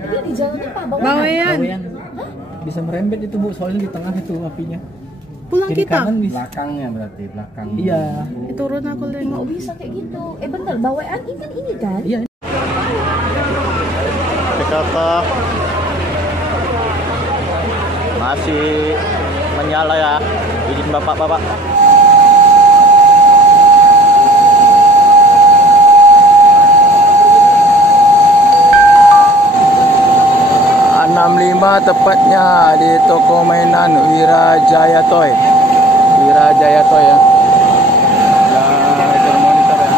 Ini di jalan apa? Bawean. Bawean. Bisa merembet itu Bu, soalnya di tengah itu apinya. Pulang Kiri kita. kanan bisa. Belakangnya berarti, belakang. Iya. Turun aku Kok nengok. bisa kayak gitu? Bentar, Bawean ini kan? Iya. Kata masih menyala ya. Izin bapak-bapak. Tepatnya di toko mainan Wirajaya Toy. Wirajaya Toy ya. Ya, monitor ya.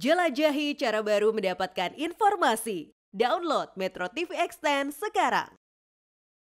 Jelajahi cara baru mendapatkan informasi. Download Metro TV Extend sekarang.